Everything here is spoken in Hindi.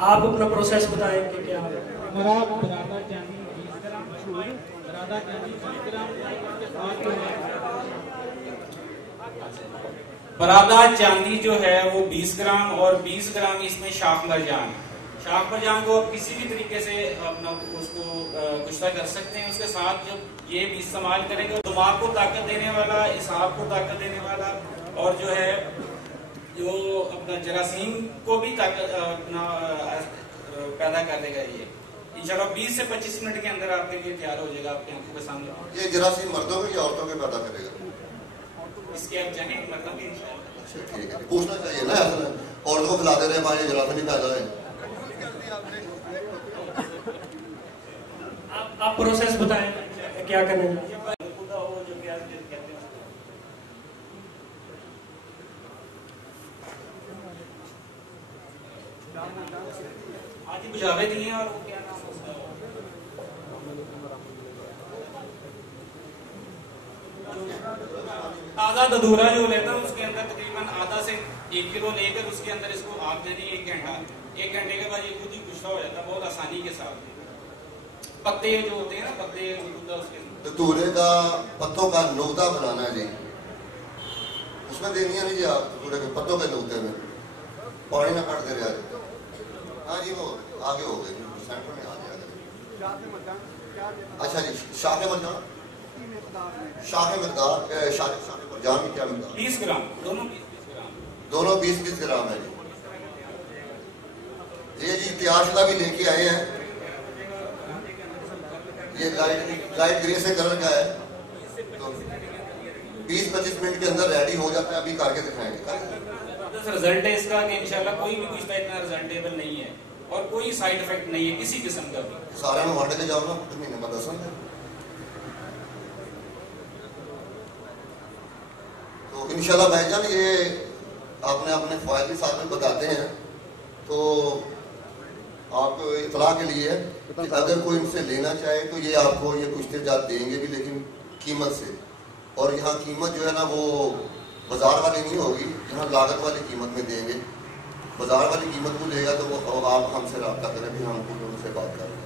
आप अपना प्रोसेस बताएं कि क्या बरादा चांदी जो है वो 20 ग्राम और 20 ग्राम इसमें शाख मरजान। शाख मरजान को आप किसी भी तरीके से अपना उसको कुश्ता कर सकते हैं। उसके साथ जब ये भी इस्तेमाल करेंगे दिमाग को ताकत देने वाला, हिसाब को ताकत देने वाला और जो है जो अपना जरासीम को भी ताकत अपना पैदा कर देगा। ये इंशाल्लाह 20 से 25 मिनट के अंदर आपके लिए तैयार हो जाएगा, आपकी आंखों के सामने। ये जरासीम मर्दों के या औरतों के पैदा करेगा? इसके आप चाहें मतलब कि ठीक है, पूछना चाहिए ना, औरतों को खिला दे रहे हैं जरासीम नहीं पैदा है। आप प्रोसेस बताएं क्या करना है। आज बुझावे दिए और वो क्या नाम उसका ताजा दधूरा जो लेता है उसके अंदर तकरीबन आधा से 1 किलो लेकर उसके अंदर इसको आग देनी 1 घंटा। 1 घंटे के बाद ये खुद ही कुश्ता हो जाता है बहुत आसानी के साथ। पत्ते जो होते हैं ना, पत्ते उसके धतूरे का पत्तों का नुक्ता बनाना है जी, उसमें देनी है नहीं जी आप धतूरे के पत्तों के नुक्ते में पानी ना काट दे रहे आज। हाँ जी वो आगे हो गए सेंटर में आ गया। अच्छा जी शाख मरजान, शाख मकदार शाख मरजान की क्या मकदार? 20 ग्राम दोनों 20-20 ग्राम है जी। ये जी तैयारशुदा भी लेके आए हैं, ये लाइट ग्रे से कलर का है, तो 20-25 मिनट के अंदर रेडी हो जाता है। अभी करके दिखाएंगे। रिजल्ट है इसका कि इंशाल्लाह कोई भी कुछ इतना रिजल्टेबल नहीं है और कोई साइड इफेक्ट नहीं है किसी किस्म का भी। सारे में वाटे के जाओ ना कुछ महीने बाद दसन है। तो इंशाल्लाह भाईजान ये आपने अपने फायदे साथ में बताते हैं, तो आपको इतला के लिए कि अगर कोई इनसे लेना चाहे तो ये आपको ये कुश्ते जात देंगे भी, लेकिन कीमत से। और यहाँ कीमत जो है ना वो बाजार वाली नहीं होगी, यहाँ लागत वाली कीमत में देंगे। बाजार वाली कीमत को लेगा तो वो आप हमसे रब्ता करें भी हम उनसे बात करें।